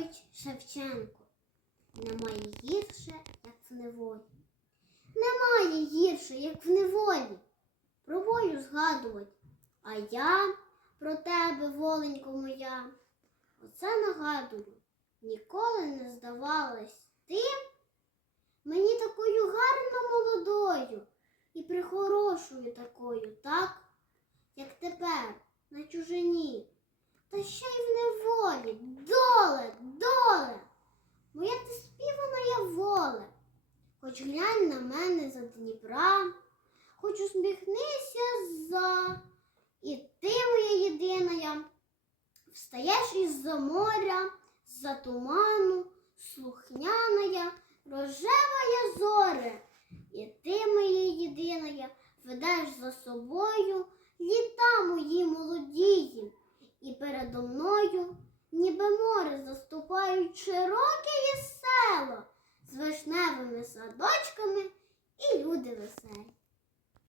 Григорович Шевченко. Немає гірше, як в неволі. Немає гірше, як в неволі. Про волю згадувати. А я про тебе, воленько моя. Оце нагадую, ніколи не здавалась ти мені такою гарно молодою і прихорошою такою, так, як тепер на чужині. Та ще й в неволі. Доле, доле, моя ти співана я воле. Хоч глянь на мене за Дніпра, хоч усміхнися за, і ти моя єдина. Встаєш із-за моря, з-за туману, слухняна я, рожева я зоре, і ти моя єдина. Ведеш за собою літа мої молодії, і передо мною, ніби море заступають широкі садочками і люди веселі.